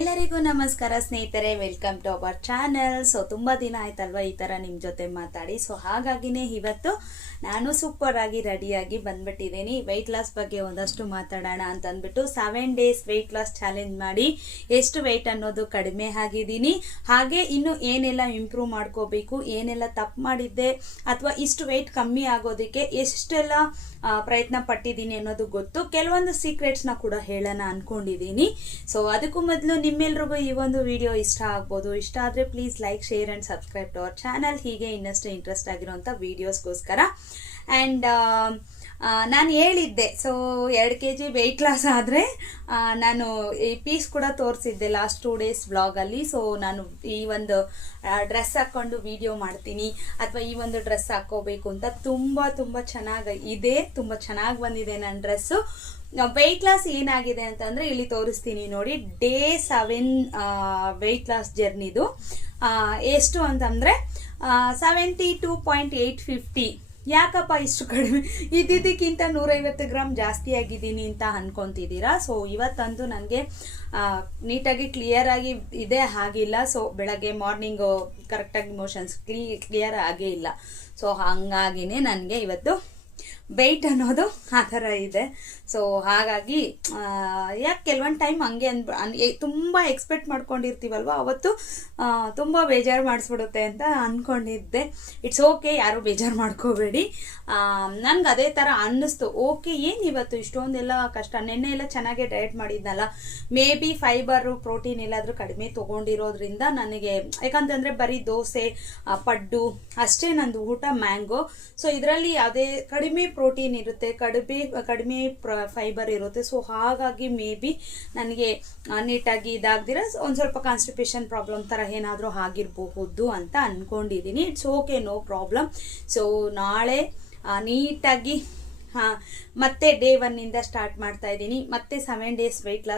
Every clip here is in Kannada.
ಎಲ್ಲರಿಗೂ ನಮಸ್ಕಾರ ಸ್ನೇಹಿತರೆ, welcome to our channel. So ತುಂಬ ದಿನ ಆಯ್ತಲ್ವಾ ಈ ಥರ ನಿಮ್ಮ ಜೊತೆ ಮಾತಾಡಿ. ಸೊ ಹಾಗಾಗಿನೇ ಇವತ್ತು ನಾನು ಸೂಪರ್ ಆಗಿ ರೆಡಿಯಾಗಿ ಬಂದ್ಬಿಟ್ಟಿದ್ದೀನಿ. ವೆಯ್ಟ್ ಲಾಸ್ ಬಗ್ಗೆ ಒಂದಷ್ಟು ಮಾತಾಡೋಣ ಅಂತ ಅಂದ್ಬಿಟ್ಟು 7 ಡೇಸ್ ವೆಯ್ಟ್ ಲಾಸ್ ಚಾಲೆಂಜ್ ಮಾಡಿ ಎಷ್ಟು ವೆಯ್ಟ್ ಅನ್ನೋದು ಕಡಿಮೆ ಆಗಿದ್ದೀನಿ, ಹಾಗೆ ಇನ್ನು ಏನೆಲ್ಲ ಇಂಪ್ರೂವ್ ಮಾಡ್ಕೋಬೇಕು, ಏನೆಲ್ಲ ತಪ್ಪು ಮಾಡಿದ್ದೆ ಅಥವಾ ಇಷ್ಟು ವೆಯ್ಟ್ ಕಮ್ಮಿ ಆಗೋದಕ್ಕೆ ಎಷ್ಟೆಲ್ಲ ಪ್ರಯತ್ನ ಪಟ್ಟಿದ್ದೀನಿ ಅನ್ನೋದು ಗೊತ್ತು. ಕೆಲವೊಂದು ಸೀಕ್ರೆಟ್ಸ್ನ ಕೂಡ ಹೇಳೋಣ ಅನ್ಕೊಂಡಿದ್ದೀನಿ. ಸೊ ಅದಕ್ಕೂ ಮೊದಲು ನಿಮ್ಮೆಲ್ರಿಗೂ ಈ ಒಂದು ವಿಡಿಯೋ ಇಷ್ಟ ಆಗ್ಬೋದು. ಇಷ್ಟ ಆದರೆ please like, share and subscribe to our channel. ಹೀಗೆ ಇನ್ನಷ್ಟು ಇಂಟ್ರೆಸ್ಟ್ ಆಗಿರೋಂಥ ವೀಡಿಯೋಸ್ಗೋಸ್ಕರ. ಆ್ಯಂಡ್ ನಾನು ಹೇಳಿದ್ದೆ, ಸೊ 2 kg ವೆಯ್ಟ್ ಲಾಸ್ ಆದರೆ ನಾನು ಈ ಪೀಸ್ ಕೂಡ ತೋರಿಸಿದ್ದೆ ಲಾಸ್ಟ್ 2 ಡೇಸ್ ವ್ಲಾಗಲ್ಲಿ. ಸೊ ನಾನು ಈ ಒಂದು ಡ್ರೆಸ್ ಹಾಕ್ಕೊಂಡು ವಿಡಿಯೋ ಮಾಡ್ತೀನಿ ಅಥವಾ ಈ ಒಂದು ಡ್ರೆಸ್ ಹಾಕೋಬೇಕು ಅಂತ ತುಂಬ ಚೆನ್ನಾಗಿದೆ, ತುಂಬ ಚೆನ್ನಾಗಿ ಬಂದಿದೆ ನನ್ನ ಡ್ರೆಸ್ಸು. ವೆಯ್ಟ್ ಲಾಸ್ ಏನಾಗಿದೆ ಅಂತಂದರೆ ಇಲ್ಲಿ ತೋರಿಸ್ತೀನಿ ನೋಡಿ. ಡೇ 7 ವೆಯ್ಟ್ ಲಾಸ್ ಜರ್ನಿದು ಎಷ್ಟು ಅಂತಂದರೆ 72.850. ಯಾಕಪ್ಪ ಇಷ್ಟು ಕಡಿಮೆ, ಇದ್ದಿದ್ದಕ್ಕಿಂತ 150 ಗ್ರಾಮ್ ಜಾಸ್ತಿ ಆಗಿದ್ದೀನಿ ಅಂತ ಅನ್ಕೊಂತಿದ್ದೀರಾ. ಸೊ ಇವತ್ತಂತೂ ನನಗೆ ನೀಟಾಗಿ ಕ್ಲಿಯರ್ ಆಗಿ ಇದೆ ಆಗಿಲ್ಲ. ಸೊ ಬೆಳಗ್ಗೆ ಮಾರ್ನಿಂಗು ಕರೆಕ್ಟಾಗಿ ಮೋಷನ್ಸ್ ಕ್ಲಿಯರ್ ಆಗೇ ಇಲ್ಲ. ಸೊ ಹಾಗಾಗಿನೇ ನನಗೆ ಇವತ್ತು ವೆಯ್ಟ್ ಅನ್ನೋದು ಆ ಥರ ಇದೆ. ಸೊ ಹಾಗಾಗಿ ಯಾಕೆ ಕೆಲವೊಂದು ಟೈಮ್ ಹಂಗೆ ತುಂಬ ಎಕ್ಸ್ಪೆಕ್ಟ್ ಮಾಡ್ಕೊಂಡಿರ್ತೀವಲ್ವ, ಅವತ್ತು ತುಂಬ ಬೇಜಾರು ಮಾಡಿಸ್ಬಿಡುತ್ತೆ ಅಂತ ಅಂದ್ಕೊಂಡಿದ್ದೆ. ಇಟ್ಸ್ ಓಕೆ, ಯಾರು ಬೇಜಾರು ಮಾಡ್ಕೋಬೇಡಿ. ನನ್ಗೆ ಅದೇ ಥರ ಅನ್ನಿಸ್ತು. ಓಕೆ, ಏನು ಇವತ್ತು ಇಷ್ಟೊಂದೆಲ್ಲ ಕಷ್ಟ, ನೆನ್ನೆ ಎಲ್ಲ ಚೆನ್ನಾಗೆ ಡಯಟ್ ಮಾಡಿದ್ನಲ್ಲ, ಮೇ ಬಿ ಫೈಬರು ಪ್ರೋಟೀನ್ ಎಲ್ಲಾದರೂ ಕಡಿಮೆ ತೊಗೊಂಡಿರೋದ್ರಿಂದ ನನಗೆ, ಯಾಕಂತಂದರೆ ಬರೀ ದೋಸೆ ಪಡ್ಡು ಅಷ್ಟೇ ನಂದು ಊಟ, ಮ್ಯಾಂಗೋ. ಸೊ ಇದರಲ್ಲಿ ಯಾವುದೇ ಕಡಿಮೆ ಪ್ರೋಟೀನ್ ಇರುತ್ತೆ, ಕಡಿಮೆ ಫೈಬರ್ ಇರುತ್ತೆ. ಸೊ ಹಾಗಾಗಿ ಮೇ ಬಿ ನನಗೆ ನೀಟಾಗಿ ಇದಾಗ್ದಿರ ಒಂದು ಸ್ವಲ್ಪ ಕಾನ್ಸ್ಟಿಪೇಷನ್ ಪ್ರಾಬ್ಲಮ್ ಥರ ಏನಾದರೂ ಆಗಿರಬಹುದು ಅಂತ ಅಂದ್ಕೊಂಡಿದ್ದೀನಿ. It's okay, no problem. So ನಾಳೆ ನೀಟಾಗಿ ಮತ್ತೆ ಡೇ 1 ಸ್ಟಾರ್ಟ್ ಮಾಡ್ತಾ ಇದ್ದೀನಿ. ಮತ್ತೆ 7 ಡೇಸ್ ವೆಯ್ಟ್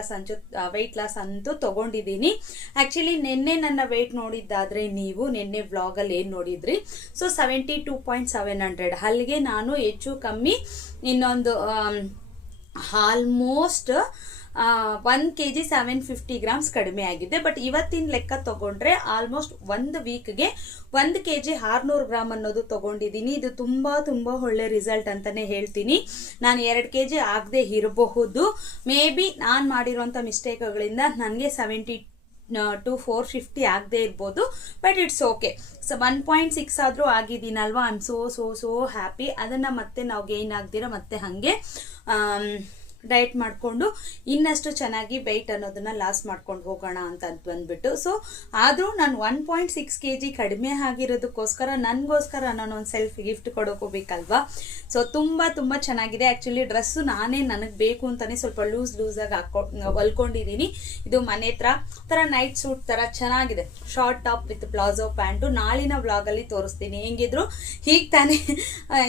ಲಾಸ್ ಅಂತೂ ತೊಗೊಂಡಿದ್ದೀನಿ. ಆ್ಯಕ್ಚುಲಿ ನಿನ್ನೆ ನನ್ನ ವೆಯ್ಟ್ ನೋಡಿದ್ದಾದರೆ ನೀವು ನಿನ್ನೆ ವ್ಲಾಗಲ್ಲಿ ಏನು ನೋಡಿದ್ರಿ, ಸೊ 72.700. ಅಲ್ಲಿಗೆ ನಾನು ಹೆಚ್ಚು ಕಮ್ಮಿ ಇನ್ನೊಂದು ಆಲ್ಮೋಸ್ಟ್ 1 kg 750 ಗ್ರಾಮ್ಸ್ ಕಡಿಮೆ ಆಗಿದೆ. ಬಟ್ ಇವತ್ತಿನ ಲೆಕ್ಕ ತಗೊಂಡ್ರೆ ಆಲ್ಮೋಸ್ಟ್ 1 ವೀಕ್ಗೆ 1 kg 600 ಗ್ರಾಮ್ ಅನ್ನೋದು ತಗೊಂಡಿದ್ದೀನಿ. ಇದು ತುಂಬ ಒಳ್ಳೆ ರಿಸಲ್ಟ್ ಅಂತಾನೆ ಹೇಳ್ತೀನಿ. ನಾನು 2 kg ಆಗದೆ ಇರಬಹುದು, ಮೇ ಬಿ ನಾನು ಮಾಡಿರೋಂಥ ಮಿಸ್ಟೇಕ್ಗಳಿಂದ ನನಗೆ 72-450 ಆಗದೆ ಇರ್ಬೋದು. But it's okay. ಸೊ 1.6 ಆದರೂ ಆಗಿದ್ದೀನಲ್ವಾ, ಐ ಆಮ್ ಸೋ ಹ್ಯಾಪಿ. ಅದನ್ನು ಮತ್ತೆ ನಾವು ಗೇನ್ ಆಗ್ದಿರ ಮತ್ತೆ ಹಾಗೆ ಡಯಟ್ ಮಾಡಿಕೊಂಡು ಇನ್ನಷ್ಟು ಚೆನ್ನಾಗಿ ವೆಯ್ಟ್ ಅನ್ನೋದನ್ನ ಲಾಸ್ ಮಾಡ್ಕೊಂಡು ಹೋಗೋಣ ಅಂತ ಬಂದ್ಬಿಟ್ಟು. ಸೊ ಆದರೂ ನಾನು 1.6 kg ಕಡಿಮೆ ಆಗಿರೋದಕ್ಕೋಸ್ಕರ ನನಗೋಸ್ಕರ ನಾನು ಒಂದು ಸೆಲ್ಫ್ ಗಿಫ್ಟ್ ಕೊಡೋಕೋಬೇಕಲ್ವಾ. ಸೊ ತುಂಬ ಚೆನ್ನಾಗಿದೆ. ಆ್ಯಕ್ಚುಲಿ ಡ್ರೆಸ್ಸು ನಾನೇ ನನಗೆ ಬೇಕು ಅಂತಲೇ ಸ್ವಲ್ಪ ಲೂಸಾಗಿ ಹೊಲ್ಕೊಂಡಿದ್ದೀನಿ. ಇದು ಮನೆ ಥರ ನೈಟ್ ಸೂಟ್ ಥರ ಚೆನ್ನಾಗಿದೆ, short top with palazzo pant. ನಾಳಿನ ವ್ಲಾಗಲ್ಲಿ ತೋರಿಸ್ತೀನಿ. ಹೆಂಗಿದ್ರು ಹೀಗೆ ತಾನೇ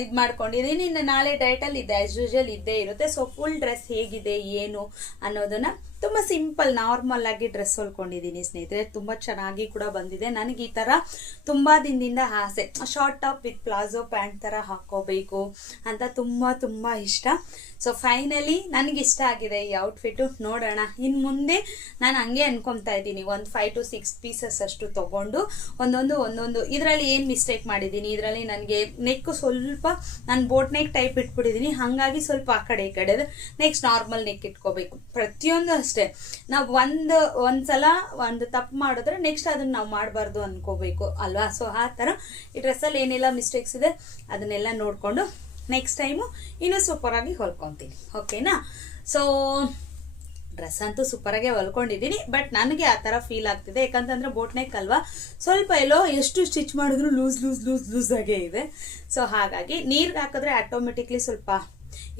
ಇದು ಮಾಡ್ಕೊಂಡಿದ್ದೀನಿ. ಇನ್ನು ನಾಳೆ ಡಯಟಲ್ಲಿ ಇದೆ, ಆ್ಯಸ್ ಯೂಶುವಲ್ ಇದ್ದೇ ಇರುತ್ತೆ. ಸೊ ಫುಲ್ ಡ್ರೆಸ್ ಹೇಗಿದೆ ಏನು ಅನ್ನೋದನ್ನ ತುಂಬ ಸಿಂಪಲ್ ನಾರ್ಮಲ್ ಆಗಿ ಡ್ರೆಸ್ ಹೊಲ್ಕೊಂಡಿದ್ದೀನಿ ಸ್ನೇಹಿತರೆ. ತುಂಬ ಚೆನ್ನಾಗಿ ಕೂಡ ಬಂದಿದೆ. ನನಗೆ ಈ ಥರ ತುಂಬ ದಿನದಿಂದ ಆಸೆ, short top with palazzo pant ಥರ ಹಾಕೋಬೇಕು ಅಂತ ತುಂಬ ಇಷ್ಟ. ಸೊ ಫೈನಲಿ ನನಗೆ ಇಷ್ಟ ಆಗಿದೆ ಈ ಔಟ್ಫಿಟ್ಟು. ನೋಡೋಣ ಇನ್ನು ಮುಂದೆ ನಾನು ಹಂಗೆ ಅನ್ಕೊತಾ ಇದ್ದೀನಿ, ಒಂದು 5 to 6 ಪೀಸಸ್ ಅಷ್ಟು ತೊಗೊಂಡು ಒಂದೊಂದು ಇದರಲ್ಲಿ ಏನು ಮಿಸ್ಟೇಕ್ ಮಾಡಿದ್ದೀನಿ, ಇದರಲ್ಲಿ ನನಗೆ ನೆಕ್ ಸ್ವಲ್ಪ ನಾನು ಬೋಟ್ ನೆಕ್ ಟೈಪ್ ಇಟ್ಬಿಟ್ಟಿದ್ದೀನಿ, ಹಾಗಾಗಿ ಸ್ವಲ್ಪ ಆ ಕಡೆ ಈ ಕಡೆ. ನೆಕ್ಸ್ಟ್ ನಾರ್ಮಲ್ ನೆಕ್ ಇಟ್ಕೋಬೇಕು. ಪ್ರತಿಯೊಂದು ಅಷ್ಟೇ, ನಾವು ಒಂದ್ಸಲ ಒಂದು ತಪ್ಪು ಮಾಡಿದ್ರೆ ನೆಕ್ಸ್ಟ್ ಅದನ್ನ ನಾವು ಮಾಡಬಾರ್ದು ಅನ್ಕೋಬೇಕು ಅಲ್ವಾ. ಸೊ ಆ ಥರ ಈ ಡ್ರೆಸ್ಸಲ್ಲಿ ಏನೆಲ್ಲ ಮಿಸ್ಟೇಕ್ಸ್ ಇದೆ ಅದನ್ನೆಲ್ಲ ನೋಡಿಕೊಂಡು ನೆಕ್ಸ್ಟ್ ಟೈಮು ಇನ್ನೂ ಸೂಪರಾಗಿ ಹೊಲ್ಕೊತೀನಿ, ಓಕೆನಾ. ಸೊ ಡ್ರೆಸ್ ಅಂತೂ ಸೂಪರಾಗೆ ಹೊಲ್ಕೊಂಡಿದ್ದೀನಿ. ಬಟ್ ನನಗೆ ಆ ಥರ ಫೀಲ್ ಆಗ್ತಿದೆ, ಯಾಕಂತಂದರೆ ಬೋಟ್ ನೆಕ್ ಅಲ್ವಾ, ಸ್ವಲ್ಪ ಎಲ್ಲೋ ಎಷ್ಟು ಸ್ಟಿಚ್ ಮಾಡಿದ್ರು ಲೂಸ್ ಆಗೇ ಇದೆ. ಸೊ ಹಾಗಾಗಿ ನೀರಿಗೆ ಹಾಕಿದ್ರೆ ಆಟೋಮೆಟಿಕ್ಲಿ ಸ್ವಲ್ಪ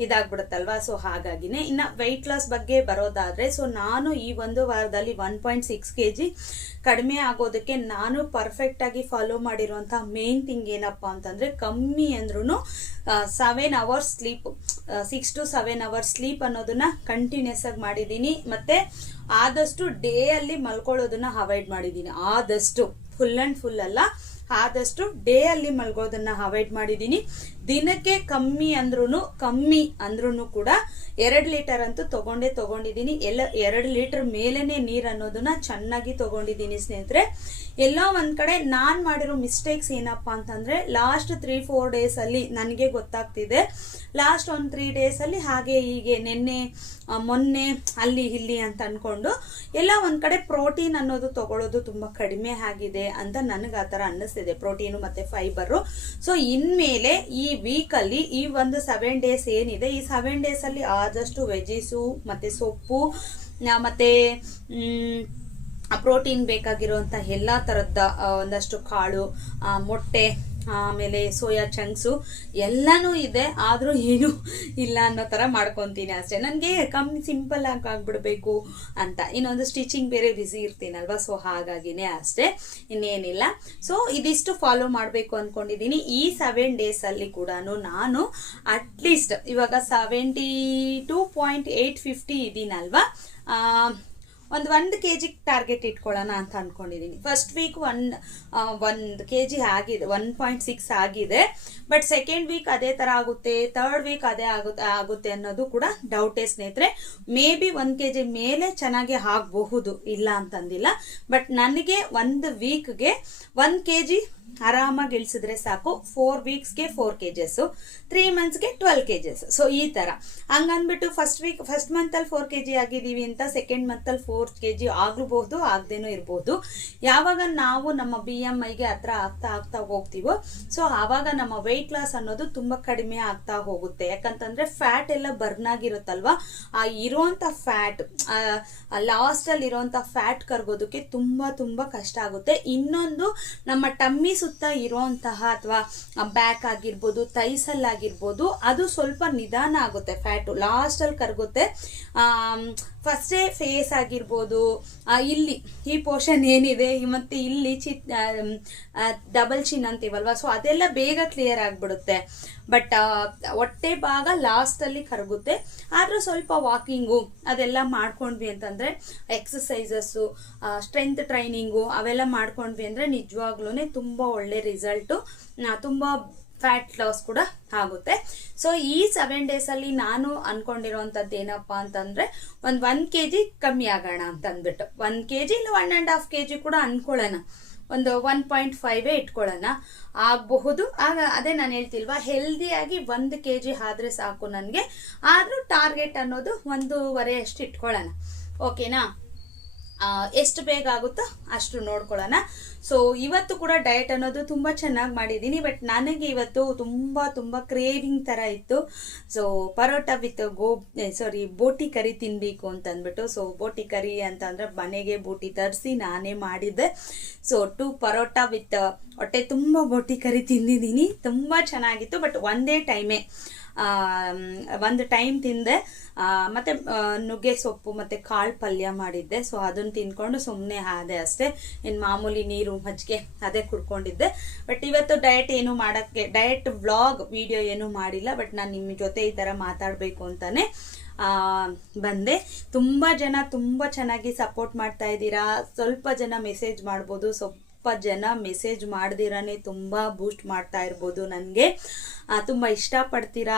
ಇದಾಗ್ಬಿಡುತ್ತಲ್ವಾ. ಸೊ ಹಾಗಾಗಿನೇ. ಇನ್ನು ವೆಯ್ಟ್ ಲಾಸ್ ಬಗ್ಗೆ ಬರೋದಾದರೆ, ಸೊ ನಾನು ಈ ಒಂದು ವಾರದಲ್ಲಿ 1.6 kg ಕಡಿಮೆ ಆಗೋದಕ್ಕೆ ನಾನು ಪರ್ಫೆಕ್ಟಾಗಿ ಫಾಲೋ ಮಾಡಿರುವಂಥ ಮೇನ್ ಥಿಂಗ್ ಏನಪ್ಪ ಅಂತಂದರೆ, ಕಮ್ಮಿ ಅಂದ್ರೂ 7 hours sleep, 6 to 7 hours sleep ಅನ್ನೋದನ್ನ ಕಂಟಿನ್ಯೂಸ್ ಆಗಿ ಮಾಡಿದ್ದೀನಿ. ಮತ್ತು ಆದಷ್ಟು ಡೇ ಅಲ್ಲಿ ಮಲ್ಕೊಳ್ಳೋದನ್ನ ಅವಾಯ್ಡ್ ಮಾಡಿದ್ದೀನಿ. ಆದಷ್ಟು ಫುಲ್ ಅಲ್ಲ, ಆದಷ್ಟು ಡೇ ಅಲ್ಲಿ ಮಲ್ಗೋದನ್ನ ಅವಾಯ್ಡ್ ಮಾಡಿದ್ದೀನಿ. ದಿನಕ್ಕೆ ಕಮ್ಮಿ ಅಂದ್ರೂ ಕೂಡ 2 ಲೀಟರ್ ಅಂತೂ ತಗೊಂಡಿದ್ದೀನಿ. 2 ಲೀಟರ್ ಮೇಲೇನೆ ನೀರ್ ಅನ್ನೋದನ್ನ ಚೆನ್ನಾಗಿ ತಗೊಂಡಿದ್ದೀನಿ ಸ್ನೇಹಿತರೆ. ಎಲ್ಲೋ ಒಂದ್ ಕಡೆ ನಾನ್ ಮಾಡಿರೋ ಮಿಸ್ಟೇಕ್ಸ್ ಏನಪ್ಪಾ ಅಂತಂದ್ರೆ ಲಾಸ್ಟ್ 3-4 ಡೇಸ್ ಅಲ್ಲಿ ನನಗೆ ಗೊತ್ತಾಗ್ತಿದೆ. ಲಾಸ್ಟ್ 1-3 ಡೇಸ್ ಅಲ್ಲಿ ಹಾಗೆ ಹೀಗೆ ಮೊನ್ನೆ ಅಲ್ಲಿ ಇಲ್ಲಿ ಅಂತ ಅನ್ಕೊಂಡು ಎಲ್ಲ ಒಂದ್ ಕಡೆ ಪ್ರೋಟೀನ್ ಅನ್ನೋದು ತಗೊಳ್ಳೋದು ತುಂಬಾ ಕಡಿಮೆ ಆಗಿದೆ ಅಂತ ನನಗೆ ಆತರ ಅನ್ನಿಸ್ತಿದೆ, ಪ್ರೋಟೀನು ಮತ್ತೆ ಫೈಬರ್. ಸೊ ಇನ್ಮೇಲೆ ಈ ವೀಕ್ ಅಲ್ಲಿ ಈ ಒಂದು 7 ಡೇಸ್ ಏನಿದೆ, ಈ 7 ಡೇಸ್ ಅಲ್ಲಿ ಆದಷ್ಟು ವೆಜಿಸು ಮತ್ತೆ ಸೊಪ್ಪು ಮತ್ತೆ ಪ್ರೋಟೀನ್ ಬೇಕಾಗಿರುವಂತ ಎಲ್ಲಾ ತರದ ಒಂದಷ್ಟು ಕಾಳು, ಮೊಟ್ಟೆ, ಆಮೇಲೆ ಸೋಯಾ ಚಂಕ್ಸು ಎಲ್ಲಾನು ಇದೆ. ಆದ್ರೂ ಏನು ಇಲ್ಲ ಅನ್ನೋ ತರ ಮಾಡ್ಕೊಂತೀನಿ ಅಷ್ಟೇ. ನನ್ಗೆ ಕಮ್ಮಿ ಸಿಂಪಲ್ ಆಗಿ ಆಗ್ಬಿಡ್ಬೇಕು ಅಂತ. ಇನ್ನೊಂದು ಸ್ಟಿಚಿಂಗ್ ಬೇರೆ ಬಿಸಿ ಇರ್ತೀನಲ್ವಾ, ಸೊ ಹಾಗಾಗಿನೇ ಅಷ್ಟೇ, ಇನ್ನೇನಿಲ್ಲ. ಸೊ ಇದಿಷ್ಟು ಫಾಲೋ ಮಾಡ್ಬೇಕು ಅನ್ಕೊಂಡಿದೀನಿ. ಈ 7 ಡೇಸ್ ಅಲ್ಲಿ ಕೂಡ ನಾನು ಅಟ್ಲೀಸ್ಟ್ ಇವಾಗ 72.850 ಇದೀನಲ್ವಾ, 1 kg ಟಾರ್ಗೆಟ್ ಇಟ್ಕೊಳ್ಳೋಣ ಅಂತ ಅನ್ಕೊಂಡಿದೀನಿ. ಫಸ್ಟ್ ವೀಕ್ 1 kg ಆಗಿದೆ, 1.6 ಆಗಿದೆ. ಬಟ್ ಸೆಕೆಂಡ್ ವೀಕ್ ಅದೇ ತರ ಆಗುತ್ತೆ, ಥರ್ಡ್ ವೀಕ್ ಅದೇ ಆಗುತ್ತೆ ಅನ್ನೋದು ಕೂಡ ಡೌಟೇ ಸ್ನೇಹಿತರೆ. ಮೇ ಬಿ 1 kg ಮೇಲೆ ಚೆನ್ನಾಗಿ ಆಗಬಹುದು, ಇಲ್ಲ ಅಂತಂದಿಲ್ಲ. ಬಟ್ ನನಗೆ 1 ವೀಕ್ಗೆ 1 kg ಆರಾಮಾಗಿ ಇಳಿಸಿದ್ರೆ ಸಾಕು. 4 ವೀಕ್ಸ್ಗೆ 4 kgs, 3 ಮಂತ್ಸ್ಗೆ 12 kgs. ಸೊ ಈ ತರ ಹಂಗನ್ಬಿಟ್ಟು ಫಸ್ಟ್ ಮಂತ್ ಅಲ್ಲಿ 4 kg ಆಗಿದೀವಿ ಅಂತ ಸೆಕೆಂಡ್ ಮಂತ್ ಅಲ್ಲಿ 4 kg ಆಗಬಹುದು, ಆಗದೇನೂ ಇರಬಹುದು. ಯಾವಾಗ ನಾವು ನಮ್ಮ BMIಗೆ ಹತ್ರ ಆಗ್ತಾ ಹೋಗ್ತೀವೋ, ಸೊ ಆವಾಗ ನಮ್ಮ ವೆಯ್ಟ್ ಲಾಸ್ ಅನ್ನೋದು ತುಂಬಾ ಕಡಿಮೆ ಆಗ್ತಾ ಹೋಗುತ್ತೆ. ಯಾಕಂತಂದ್ರೆ ಫ್ಯಾಟ್ ಎಲ್ಲ ಬರ್ನ್ ಆಗಿರುತ್ತಲ್ವಾ, ಆ ಇರುವಂತ ಫ್ಯಾಟ್ ಲಾಸ್ಟ್ ಅಲ್ಲಿ ಇರುವಂತ ಫ್ಯಾಟ್ ಕರ್ಗೋದಕ್ಕೆ ತುಂಬಾ ಕಷ್ಟ ಆಗುತ್ತೆ. ಇನ್ನೊಂದು ನಮ್ಮ ಟಮ್ಮಿ ಸುತ್ತ ಇರುವಂತಹ ಅಥವಾ ಬ್ಯಾಕ್ ಆಗಿರ್ಬೋದು, ಥೈಸಲ್ ಆಗಿರ್ಬೋದು, ಅದು ಸ್ವಲ್ಪ ನಿಧಾನ ಆಗುತ್ತೆ, ಫ್ಯಾಟು ಲಾಸ್ಟ್ ಅಲ್ಲಿ ಕರಗುತ್ತೆ. ಫಸ್ಟೇ ಫೇಸ್ ಆಗಿರ್ಬೋದು, ಇಲ್ಲಿ ಈ ಪೋರ್ಷನ್ ಏನಿದೆ ಮತ್ತೆ ಇಲ್ಲಿ ಡಬಲ್ ಚಿನ್ ಅಂತೀವಲ್ವಾ, ಸೊ ಅದೆಲ್ಲ ಬೇಗ ಕ್ಲಿಯರ್ ಆಗ್ಬಿಡುತ್ತೆ. ಬಟ್ ಹೊಟ್ಟೆ ಭಾಗ ಲಾಸ್ಟ್ ಅಲ್ಲಿ ಕರಗುತ್ತೆ. ಆದ್ರೂ ಸ್ವಲ್ಪ ವಾಕಿಂಗು ಅದೆಲ್ಲ ಮಾಡ್ಕೊಂಡ್ವಿ ಅಂತಂದ್ರೆ, ಎಕ್ಸಸೈಸಸ್, ಸ್ಟ್ರೆಂತ್ ಟ್ರೈನಿಂಗು ಅವೆಲ್ಲ ಮಾಡ್ಕೊಂಡ್ವಿ ಅಂದ್ರೆ ನಿಜವಾಗ್ಲೂ ತುಂಬಾ ಒಳ್ಳೆ ರಿಸಲ್ಟು, ತುಂಬಾ ಫ್ಯಾಟ್ ಲಾಸ್ ಕೂಡ ಆಗುತ್ತೆ. ಸೊ ಈ 7 ಡೇಸ್ ಅಲ್ಲಿ ನಾನು ಅನ್ಕೊಂಡಿರುವಂತದ್ದು ಏನಪ್ಪಾ ಅಂತಂದ್ರೆ 1 kg ಕಮ್ಮಿ ಆಗೋಣ ಅಂತ ಅಂದ್ಬಿಟ್ಟು, 1 kg ಇಲ್ಲ 1.5 kg ಕೂಡ ಅನ್ಕೊಳ್ಳೋಣ, 1.5 ಇಟ್ಕೊಳ್ಳೋಣ, ಆಗಬಹುದು. ಆಗ ಅದೇ ನಾನು ಹೇಳ್ತಿಲ್ವಾ, ಹೆಲ್ದಿಯಾಗಿ 1 kg ಆದ್ರೆ ಸಾಕು ನನಗೆ. ಆದ್ರೂ ಟಾರ್ಗೆಟ್ ಅನ್ನೋದು 1.5 ಅಷ್ಟು ಇಟ್ಕೊಳ್ಳೋಣ, ಓಕೆನಾ? ಎಷ್ಟು ಬೇಗ ಆಗುತ್ತೋ ಅಷ್ಟು ನೋಡ್ಕೊಳ್ಳೋಣ. ಸೊ ಇವತ್ತು ಕೂಡ ಡಯಟ್ ಅನ್ನೋದು ತುಂಬಾ ಚೆನ್ನಾಗಿ ಮಾಡಿದ್ದೀನಿ. ಬಟ್ ನನಗೆ ಇವತ್ತು ತುಂಬಾ ಕ್ರೇವಿಂಗ್ ತರ ಇತ್ತು. ಸೊ ಪರೋಟ ವಿತ್ ಬೋಟಿ ಕರಿ ತಿನ್ಬೇಕು ಅಂತ ಅಂದ್ಬಿಟ್ಟು, ಸೊ ಬೋಟಿ ಕರಿ ಅಂತಂದ್ರೆ ಮನೆಗೆ ಬೋಟಿ ತರಿಸಿ ನಾನೇ ಮಾಡಿದ್ದೆ. ಸೊ 2 ಪರೋಟ ವಿತ್ ಹೊಟ್ಟೆ ತುಂಬಾ ಬೋಟಿ ಕರಿ ತಿಂದಿದ್ದೀನಿ, ತುಂಬಾ ಚೆನ್ನಾಗಿತ್ತು. ಬಟ್ ಒಂದೇ ಟೈಮೇ ಒಂದು ಟೈಮ್ ತಿಂದೆ. ಮತ್ತೆ ನುಗ್ಗೆ ಸೊಪ್ಪು ಮತ್ತೆ ಕಾಳು ಪಲ್ಯ ಮಾಡಿದ್ದೆ. ಸೊ ಅದನ್ನ ತಿನ್ಕೊಂಡು ಸುಮ್ಮನೆ ಆದೆ ಅಷ್ಟೇ. ಇನ್ನು ಮಾಮೂಲಿ ನೀರು ಮಜ್ಜಿಗೆ ಅದೇ ಕುಡ್ಕೊಂಡಿದ್ದೆ. ಬಟ್ ಇವತ್ತು ಡಯಟ್ ವ್ಲಾಗ್ ವಿಡಿಯೋ ಏನು ಮಾಡಿಲ್ಲ. ಬಟ್ ನಾನು ನಿಮ್ಮ ಜೊತೆ ಈ ತರ ಮಾತಾಡಬೇಕು ಅಂತಾನೆ ಬಂದೆ. ತುಂಬಾ ಜನ ತುಂಬಾ ಚೆನ್ನಾಗಿ ಸಪೋರ್ಟ್ ಮಾಡ್ತಾ ಇದ್ದೀರಾ. ಸ್ವಲ್ಪ ಜನ ಮೆಸೇಜ್ ಮಾಡ್ಬೋದು, ಜನ ಮೆಸೇಜ್ ಮಾಡ್ದಿರಾನೆ ತುಂಬಾ ಬೂಸ್ಟ್ ಮಾಡ್ತಾ ಇರ್ಬೋದು. ನನಗೆ ತುಂಬಾ ಇಷ್ಟಪಡ್ತೀರಾ.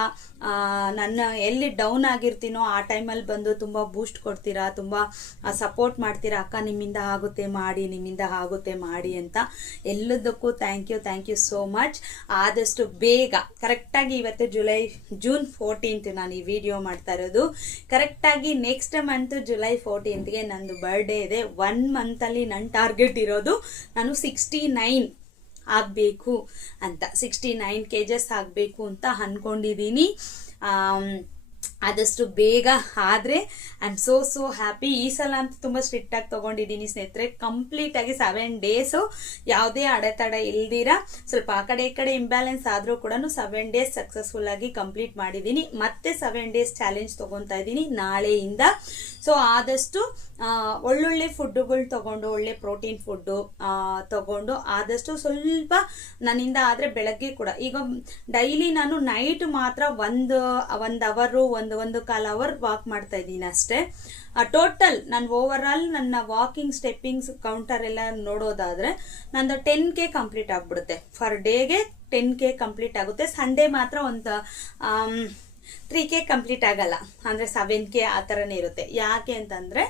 ನನ್ನ ಎಲ್ಲಿ ಡೌನ್ ಆಗಿರ್ತೀನೋ ಆ ಟೈಮಲ್ಲಿ ಬಂದು ತುಂಬಾ ಬೂಸ್ಟ್ ಕೊಡ್ತೀರಾ, ತುಂಬಾ ಸಪೋರ್ಟ್ ಮಾಡ್ತೀರಾ. ಅಕ್ಕ ನಿಮ್ಮಿಂದ ಆಗುತ್ತೆ ಮಾಡಿ, ನಿಮ್ಮಿಂದ ಆಗುತ್ತೆ ಮಾಡಿ ಅಂತ ಎಲ್ಲದಕ್ಕೂ ಥ್ಯಾಂಕ್ ಯು ಸೋ ಮಚ್. ಆದಷ್ಟು ಬೇಗ ಕರೆಕ್ಟಾಗಿ ಇವತ್ತು ಜೂನ್ 14th ನಾನು ಈ ವಿಡಿಯೋ ಮಾಡ್ತಾ ಇರೋದು. ಕರೆಕ್ಟಾಗಿ ನೆಕ್ಸ್ಟ್ ಮಂತ್ ಜುಲೈ 14th ನಂದು ಬರ್ಡೇ ಇದೆ. 1 ಮಂತಲ್ಲಿ ನನ್ನ ಟಾರ್ಗೆಟ್ ಇರೋದು ನಾನು 69 ಆಗಬೇಕು ಅಂತ, 69 kgs ಆಗಬೇಕು ಅಂತ ಅನ್ಕೊಂಡಿದ್ದೀನಿ. ಆದಷ್ಟು ಬೇಗ ಆದ್ರೆ ಐ ಆಮ್ ಸೋ ಹ್ಯಾಪಿ. ಈ ಸಲ ಅಂತ ತುಂಬಾ ಸ್ಟ್ರಿಕ್ಟ್ ಆಗಿ ತಗೊಂಡಿದ್ದೀನಿ ಸ್ನೇಹಿತರೆ. ಕಂಪ್ಲೀಟ್ ಆಗಿ 7 ಡೇಸ್ ಯಾವುದೇ ಅಡೆತಡೆ ಇಲ್ದಿರಾ, ಸ್ವಲ್ಪ ಆ ಕಡೆ ಈ ಕಡೆ ಇಂಬ್ಯಾಲೆನ್ಸ್ ಆದ್ರೂ ಕೂಡ 7 ಡೇಸ್ ಸಕ್ಸಸ್ಫುಲ್ ಆಗಿ ಕಂಪ್ಲೀಟ್ ಮಾಡಿದ್ದೀನಿ. ಮತ್ತೆ 7 ಡೇಸ್ ಚಾಲೆಂಜ್ ತಗೊಂತಾ ಇದ್ದೀನಿ ನಾಳೆಯಿಂದ. ಸೊ ಆದಷ್ಟು ಒಳ್ಳೊಳ್ಳೆ ಫುಡ್ಗಳು ತಗೊಂಡು, ಒಳ್ಳೆ ಪ್ರೋಟೀನ್ ಫುಡ್ ತಗೊಂಡು, ಆದಷ್ಟು ಸ್ವಲ್ಪ ನನ್ನಿಂದ ಆದ್ರೆ ಬೆಳಗ್ಗೆ ಕೂಡ, ಈಗ ಡೈಲಿ ನಾನು ನೈಟ್ ಮಾತ್ರ 1 ಅವರ್ 1 ಒಂದು ಕಾಲ್ ಅವರ್ ವಾಕ್ ಮಾಡ್ತಾ ಇದ್ದೀನಿ ಅಷ್ಟೇ. ಟೋಟಲ್ ನಾನು ಓವರ್ ಆಲ್ ನನ್ನ ವಾಕಿಂಗ್ ಸ್ಟೆಪ್ಪಿಂಗ್ಸ್ ಕೌಂಟರ್ ಎಲ್ಲ ನೋಡೋದಾದ್ರೆ ನಂದು 10K ಕಂಪ್ಲೀಟ್ ಆಗ್ಬಿಡುತ್ತೆ. ಫರ್ ಡೇಗೆ 10K ಕಂಪ್ಲೀಟ್ ಆಗುತ್ತೆ. ಸಂಡೇ ಮಾತ್ರ ಒಂದು 3K ಕಂಪ್ಲೀಟ್ ಆಗಲ್ಲ, ಅಂದರೆ 7K ಆ ಥರನೇ ಇರುತ್ತೆ. ಯಾಕೆ ಅಂತಂದರೆ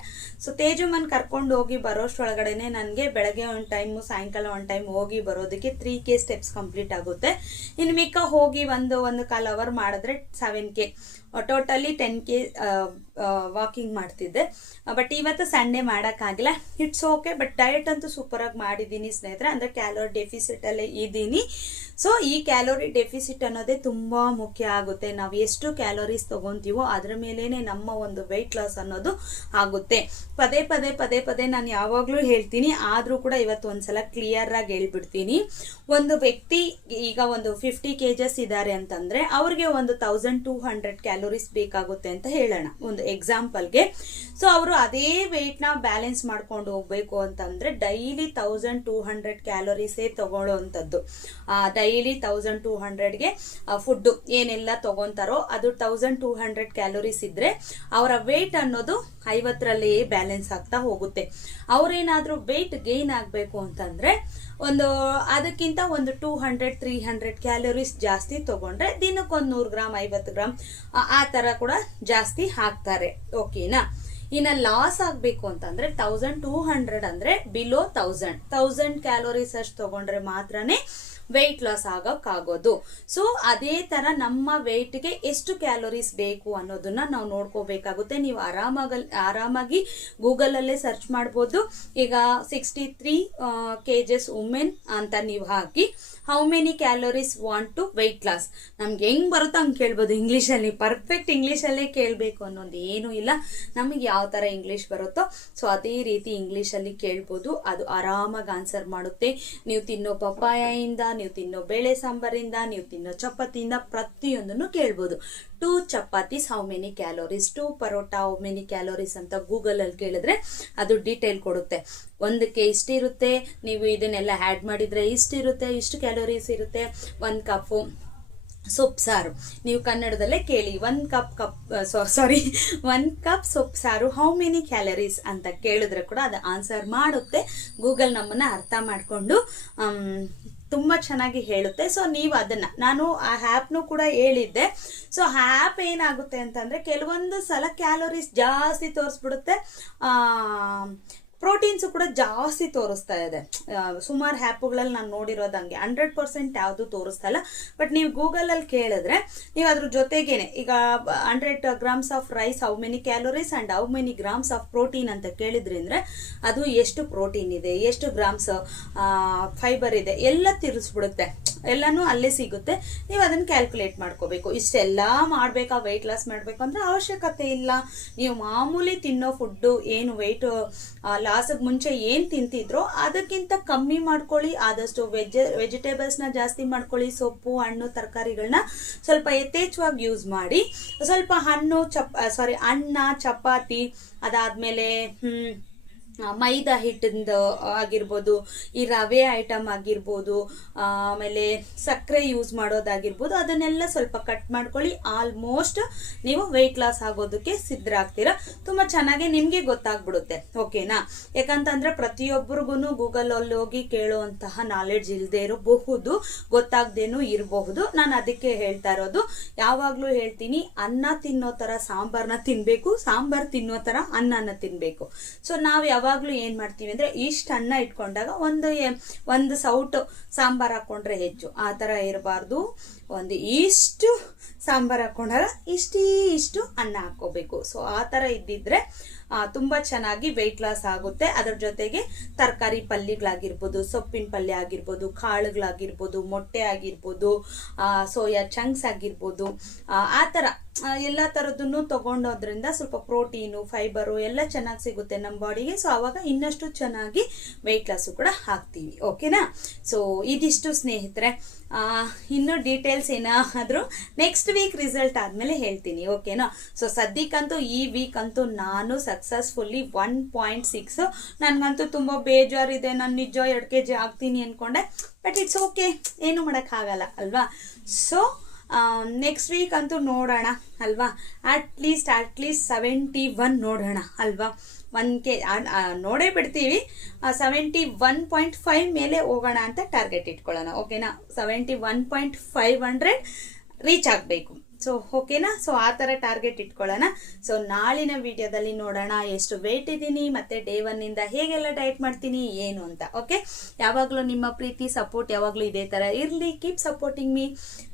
ಸೊ ತೇಜುಮನ್ ಕರ್ಕೊಂಡು ಹೋಗಿ ಬರೋಷ್ಟೊಳಗಡೆನೆ ನನಗೆ ಬೆಳಗ್ಗೆ ಒಂದು ಟೈಮು ಸಾಯಂಕಾಲ ಒಂದು ಟೈಮ್ ಹೋಗಿ ಬರೋದಕ್ಕೆ 3K ಸ್ಟೆಪ್ಸ್ ಕಂಪ್ಲೀಟ್ ಆಗುತ್ತೆ. ಇನ್ನು ಮಿಕ್ಕ ಹೋಗಿ ಒಂದು ಕಾಲ್ ಅವರ್ ಮಾಡಿದ್ರೆ 7K, ಟೋಟಲಿ 10K ವಾಕಿಂಗ್ ಮಾಡ್ತಿದ್ದೆ. ಬಟ್ ಇವತ್ತು ಸಂಡೇ ಮಾಡೋಕ್ಕಾಗಿಲ್ಲ. It's okay. ಬಟ್ ಡಯಟ್ ಅಂತೂ ಸೂಪರಾಗಿ ಮಾಡಿದ್ದೀನಿ ಸ್ನೇಹಿತರೆ, ಅಂದರೆ ಕ್ಯಾಲೋರಿ ಡೆಫಿಸಿಟಲ್ಲೇ ಇದ್ದೀನಿ. ಸೊ ಈ ಕ್ಯಾಲೋರಿ ಡೆಫಿಸಿಟ್ ಅನ್ನೋದೇ ತುಂಬ ಮುಖ್ಯ ಆಗುತ್ತೆ. ನಾವು ಎಷ್ಟು ಕ್ಯಾಲೋರೀಸ್ ತೊಗೊತೀವೋ ಅದರ ಮೇಲೇ ನಮ್ಮ ಒಂದು ವೆಯ್ಟ್ ಲಾಸ್ ಅನ್ನೋದು ಆಗುತ್ತೆ. ಪದೇ ಪದೇ ನಾನು ಯಾವಾಗಲೂ ಹೇಳ್ತೀನಿ, ಆದರೂ ಕೂಡ ಇವತ್ತು ಒಂದ್ಸಲ ಕ್ಲಿಯರಾಗಿ ಹೇಳ್ಬಿಡ್ತೀನಿ. ಒಂದು ವ್ಯಕ್ತಿ ಈಗ ಒಂದು 50 kgs ಇದ್ದಾರೆ ಅಂತಂದರೆ ಅವ್ರಿಗೆ ಒಂದು 1200 ಕ್ಯಾಲೋರೀಸ್ ಬೇಕಾಗುತ್ತೆ ಅಂತ ಹೇಳೋಣ ಒಂದು ಎಕ್ಸಾಂಪಲ್ಗೆ. ಸೊ ಅವರು ಅದೇ ವೆಯ್ಟ್ನ ಬ್ಯಾಲೆನ್ಸ್ ಮಾಡ್ಕೊಂಡು ಹೋಗ್ಬೇಕು ಅಂತಂದರೆ ಡೈಲಿ 1200 ಕ್ಯಾಲೋರೀಸೇ ತಗೊಳ್ಳೋವಂಥದ್ದು. ಡೈಲಿ 1200ಗೆ ಫುಡ್ಡು ಏನೆಲ್ಲ ತಗೊತಾರೋ ಅದು 1200 ಕ್ಯಾಲೋರೀಸ್ ಇದ್ರೆ ಅವರ ವೆಯ್ಟ್ ಅನ್ನೋದು 50ರಲ್ಲೇ ಬ್ಯಾಲೆನ್ಸ್ ಆಗ್ತಾ ಹೋಗುತ್ತೆ. ಅವ್ರೇನಾದ್ರೂ ವೆಯ್ಟ್ ಗೇನ್ ಆಗಬೇಕು ಅಂತಂದ್ರೆ ಅದಕ್ಕಿಂತ ಒಂದು 200-300 ಕ್ಯಾಲೋರೀಸ್ ಜಾಸ್ತಿ ತಗೊಂಡ್ರೆ ದಿನಕ್ಕೊಂದು 100 ಗ್ರಾಮ್ 50 ಗ್ರಾಮ್ ಆ ತರ ಕೂಡ ಜಾಸ್ತಿ ಹಾಕ್ತಾರೆ. ಓಕೆನಾ? ಇನ್ನು ಲಾಸ್ ಆಗಬೇಕು ಅಂತಂದ್ರೆ 1200 ಅಂದ್ರೆ ಬಿಲೋ 1000 ಕ್ಯಾಲೋರೀಸ್ ಅಷ್ಟು ತಗೊಂಡ್ರೆ ಮಾತ್ರನೇ ವೆಯ್ಟ್ ಲಾಸ್ ಆಗೋಕ್ಕಾಗೋದು. ಸೊ ಅದೇ ತರ ನಮ್ಮ ವೆಯ್ಟ್ಗೆ ಎಷ್ಟು ಕ್ಯಾಲೋರೀಸ್ ಬೇಕು ಅನ್ನೋದನ್ನ ನಾವು ನೋಡ್ಕೋಬೇಕಾಗುತ್ತೆ. ನೀವು ಆರಾಮಾಗಿ ಗೂಗಲಲ್ಲೇ ಸರ್ಚ್ ಮಾಡ್ಬೋದು. ಈಗ 63 kgs ವುಮೆನ್ ಅಂತ ನೀವು ಹಾಕಿ how many calories want to weight loss, ನಮ್ಗೆ ಹೆಂಗ್ ಬರುತ್ತೋ ಹಂಗೆ ಕೇಳ್ಬೋದು. ಇಂಗ್ಲೀಷಲ್ಲಿ ಪರ್ಫೆಕ್ಟ್ ಇಂಗ್ಲೀಷಲ್ಲೇ ಕೇಳಬೇಕು ಅನ್ನೋದು ಏನೂ ಇಲ್ಲ. ನಮಗೆ ಯಾವ ಥರ ಇಂಗ್ಲೀಷ್ ಬರುತ್ತೋ ಸೊ ಅದೇ ರೀತಿ ಇಂಗ್ಲೀಷಲ್ಲಿ ಕೇಳ್ಬೋದು. ಅದು ಆರಾಮಾಗಿ ಆನ್ಸರ್ ಮಾಡುತ್ತೆ. ನೀವು ತಿನ್ನೋ ಪಪ್ಪಾಯಿಂದ, ನೀವು ತಿನ್ನೋ ಬೇಳೆ ಸಾಂಬಾರಿಂದ, ನೀವು ತಿನ್ನೋ ಚಪಾತಿಯಿಂದ ಪ್ರತಿಯೊಂದನ್ನು ಕೇಳ್ಬೋದು. 2 chapatis how many calories, 2 parotta how many calories ಅಂತ ಗೂಗಲಲ್ಲಿ ಕೇಳಿದ್ರೆ ಅದು ಡೀಟೇಲ್ ಕೊಡುತ್ತೆ. ಒಂದಕ್ಕೆ ಇಷ್ಟಿರುತ್ತೆ, ನೀವು ಇದನ್ನೆಲ್ಲ ಆ್ಯಡ್ ಮಾಡಿದರೆ ಇಷ್ಟಿರುತ್ತೆ, ಇಷ್ಟು ಕ್ಯಾಲೋರೀಸ್ ಇರುತ್ತೆ. 1 ಕಪ್ಪು ಸೊಪ್ಪು ಸಾರು, ನೀವು ಕನ್ನಡದಲ್ಲೇ ಕೇಳಿ, 1 ಕಪ್ ಸೊಪ್ಪು ಸಾರು ಹೌ ಮೆನಿ ಕ್ಯಾಲರೀಸ್ ಅಂತ ಕೇಳಿದ್ರೆ ಕೂಡ ಅದು ಆನ್ಸರ್ ಮಾಡುತ್ತೆ. ಗೂಗಲ್ ನಮ್ಮನ್ನ ಅರ್ಥ ಮಾಡಿಕೊಂಡು ತುಂಬ ಚೆನ್ನಾಗಿ ಹೇಳುತ್ತೆ. ಸೊ ನೀವು ಅದನ್ನು, ನಾನು ಆ ಆ್ಯಪ್ನು ಕೂಡ ಹೇಳಿದ್ದೆ. ಸೊ ಆ್ಯಪ್ ಏನಾಗುತ್ತೆ ಅಂತಂದರೆ ಕೆಲವೊಂದು ಸಲ ಕ್ಯಾಲೋರೀಸ್ ಜಾಸ್ತಿ ತೋರಿಸ್ಬಿಡುತ್ತೆ, ಪ್ರೋಟೀನ್ಸು ಕೂಡ ಜಾಸ್ತಿ ತೋರಿಸ್ತಾ ಇದೆ. ಸುಮಾರು ಆ್ಯಪ್ಗಳಲ್ಲಿ ನಾನು ನೋಡಿರೋದು ಹಂಗೆ 100% ಯಾವುದು ತೋರಿಸ್ತಾ ಇಲ್ಲ. ಬಟ್ ನೀವು ಗೂಗಲಲ್ಲಿ ಕೇಳಿದ್ರೆ ನೀವು ಅದ್ರ ಜೊತೆಗೇನೆ ಈಗ 100 grams of rice how many calories and how many grams of protein ಅಂತ ಕೇಳಿದ್ರಿ ಅಂದರೆ ಅದು ಎಷ್ಟು ಪ್ರೋಟೀನ್ ಇದೆ, ಎಷ್ಟು ಗ್ರಾಮ್ಸ್ ಫೈಬರ್ ಇದೆ ಎಲ್ಲ ತಿಳಿಸ್ಬಿಡುತ್ತೆ. ಎಲ್ಲನೂ ಅಲ್ಲೇ ಸಿಗುತ್ತೆ. ನೀವು ಅದನ್ನು ಕ್ಯಾಲ್ಕುಲೇಟ್ ಮಾಡ್ಕೋಬೇಕು. ಇಷ್ಟೆಲ್ಲ ಮಾಡಬೇಕಾ ವೆಯ್ಟ್ ಲಾಸ್ ಮಾಡಬೇಕು ಅಂದರೆ ಅವಶ್ಯಕತೆ ಇಲ್ಲ. ನೀವು ಮಾಮೂಲಿ ತಿನ್ನೋ ಫುಡ್ಡು ಏನು ವೆಯ್ಟ್ ಲಾಸಿಗೆ ಮುಂಚೆ ಏನು ತಿಂತಿದ್ರೋ ಅದಕ್ಕಿಂತ ಕಮ್ಮಿ ಮಾಡ್ಕೊಳ್ಳಿ. ಆದಷ್ಟು ವೆಜಿಟೇಬಲ್ಸ್ನ ಜಾಸ್ತಿ ಮಾಡ್ಕೊಳ್ಳಿ. ಸೊಪ್ಪು, ಹಣ್ಣು, ತರಕಾರಿಗಳನ್ನ ಸ್ವಲ್ಪ ಯಥೇಚ್ಛವಾಗಿ ಯೂಸ್ ಮಾಡಿ. ಸ್ವಲ್ಪ ಅನ್ನ, ಚಪಾತಿ, ಅದಾದಮೇಲೆ ಮೈದಾ ಹಿಟ್ಟಿಂದ ಆಗಿರ್ಬೋದು, ಈ ರವೆ ಐಟಮ್ ಆಗಿರ್ಬೋದು, ಆಮೇಲೆ ಸಕ್ಕರೆ ಯೂಸ್ ಮಾಡೋದಾಗಿರ್ಬೋದು, ಅದನ್ನೆಲ್ಲ ಸ್ವಲ್ಪ ಕಟ್ ಮಾಡ್ಕೊಳ್ಳಿ. ಆಲ್ಮೋಸ್ಟ್ ನೀವು ವೆಯ್ಟ್ ಲಾಸ್ ಆಗೋದಕ್ಕೆ ಸಿದ್ಧರಾಗ್ತೀರಾ. ತುಂಬ ಚೆನ್ನಾಗಿ ನಿಮಗೆ ಗೊತ್ತಾಗ್ಬಿಡುತ್ತೆ. ಓಕೆನಾ? ಯಾಕಂತಂದ್ರೆ ಪ್ರತಿಯೊಬ್ಬರಿಗೂ ಗೂಗಲಲ್ಲಿ ಹೋಗಿ ಕೇಳುವಂತಹ ನಾಲೆಡ್ಜ್ ಇಲ್ಲದೆ ಇರಬಹುದು, ಗೊತ್ತಾಗ್ದೇನೂ ಇರಬಹುದು. ನಾನು ಅದಕ್ಕೆ ಹೇಳ್ತಾ ಇರೋದು, ಯಾವಾಗಲೂ ಹೇಳ್ತೀನಿ, ಅನ್ನ ತಿನ್ನೋ ಥರ ಸಾಂಬಾರನ್ನ ತಿನ್ನಬೇಕು, ಸಾಂಬಾರು ತಿನ್ನೋ ಥರ ಅನ್ನನ ತಿನ್ನಬೇಕು. ಸೊ ನಾವು ಯಾವಾಗಲೂ ಏನು ಮಾಡ್ತೀವಿ ಅಂದರೆ ಇಷ್ಟು ಅನ್ನ ಇಟ್ಕೊಂಡಾಗ ಒಂದು ಸೌಟು ಸಾಂಬಾರು ಹಾಕ್ಕೊಂಡ್ರೆ ಹೆಚ್ಚು, ಆ ಥರ ಇರಬಾರ್ದು. ಇಷ್ಟು ಸಾಂಬಾರು ಹಾಕ್ಕೊಂಡಾಗ ಇಷ್ಟು ಅನ್ನ ಹಾಕ್ಕೋಬೇಕು. ಸೊ ಆ ಥರ ಇದ್ದಿದ್ರೆ ತುಂಬ ಚೆನ್ನಾಗಿ ವೆಯ್ಟ್ ಲಾಸ್ ಆಗುತ್ತೆ. ಅದರ ಜೊತೆಗೆ ತರಕಾರಿ ಪಲ್ಯಗಳಾಗಿರ್ಬೋದು, ಸೊಪ್ಪಿನ ಪಲ್ಯ ಆಗಿರ್ಬೋದು, ಕಾಳುಗಳಾಗಿರ್ಬೋದು, ಮೊಟ್ಟೆ ಆಗಿರ್ಬೋದು, ಸೋಯಾ ಚಂಕ್ಸ್ ಆಗಿರ್ಬೋದು, ಆ ಥರ ಎಲ್ಲ ಥರದನ್ನು ತಗೊಂಡೋದ್ರಿಂದ ಸ್ವಲ್ಪ ಪ್ರೋಟೀನು, ಫೈಬರು ಎಲ್ಲ ಚೆನ್ನಾಗಿ ಸಿಗುತ್ತೆ ನಮ್ಮ ಬಾಡಿಗೆ. ಸೊ ಆವಾಗ ಇನ್ನಷ್ಟು ಚೆನ್ನಾಗಿ ವೆಯ್ಟ್ ಲಾಸು ಕೂಡ ಆಗ್ತೀವಿ. ಓಕೆನಾ? ಸೊ ಇದಿಷ್ಟು ಸ್ನೇಹಿತರೆ. ಇನ್ನು ಡೀಟೇಲ್ಸ್ ಏನಾದರೂ ನೆಕ್ಸ್ಟ್ ವೀಕ್ ರಿಸಲ್ಟ್ ಆದಮೇಲೆ ಹೇಳ್ತೀನಿ. ಓಕೆನಾ? ಸೊ ಸದ್ಯಕ್ಕಂತೂ ಈ ವೀಕ್ ಅಂತೂ ನಾನು ಸಕ್ಸಸ್ಫುಲ್ಲಿ 1.6. ನನಗಂತೂ ತುಂಬ ಬೇಜಾರಿದೆ. ನಾನು ನಿಜ 2 kg ಆಗ್ತೀನಿ ಅಂದ್ಕೊಂಡೆ. ಬಟ್ ಇಟ್ಸ್ ಓಕೆ, ಏನು ಮಾಡೋಕ್ಕಾಗಲ್ಲ ಅಲ್ವಾ? ಸೊ ನೆಕ್ಸ್ಟ್ ವೀಕ್ ಅಂತೂ ನೋಡೋಣ ಅಲ್ವಾ. ಅಟ್ಲೀಸ್ಟ್ 71 ನೋಡೋಣ ಅಲ್ವಾ. 1K ನೋಡೇ ಬಿಡ್ತೀವಿ. 71.5 ಮೇಲೆ ಹೋಗೋಣ ಅಂತ ಟಾರ್ಗೆಟ್ ಇಟ್ಕೊಳ್ಳೋಣ. ಓಕೆನಾ, 71.500 ರೀಚ್ ಆಗಬೇಕು. ಸೊ ಓಕೆನಾ, ಸೊ ಆ ಥರ ಟಾರ್ಗೆಟ್ ಇಟ್ಕೊಳ್ಳೋಣ. ಸೊ ನಾಳಿನ ವಿಡಿಯೋದಲ್ಲಿ ನೋಡೋಣ ಎಷ್ಟು ವೆಯ್ಟ್ ಇದ್ದೀನಿ, ಮತ್ತು ಡೇ 1 ಹೇಗೆಲ್ಲ ಡಯಟ್ ಮಾಡ್ತೀನಿ ಏನು ಅಂತ. ಓಕೆ, ಯಾವಾಗಲೂ ನಿಮ್ಮ ಪ್ರೀತಿ ಸಪೋರ್ಟ್ ಯಾವಾಗಲೂ ಇದೇ ಥರ ಇರಲಿ. Keep supporting me.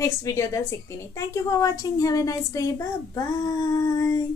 ನೆಕ್ಸ್ಟ್ ವಿಡಿಯೋದಲ್ಲಿ ಸಿಗ್ತೀನಿ. Thank you for watching. Have a nice day. Bye.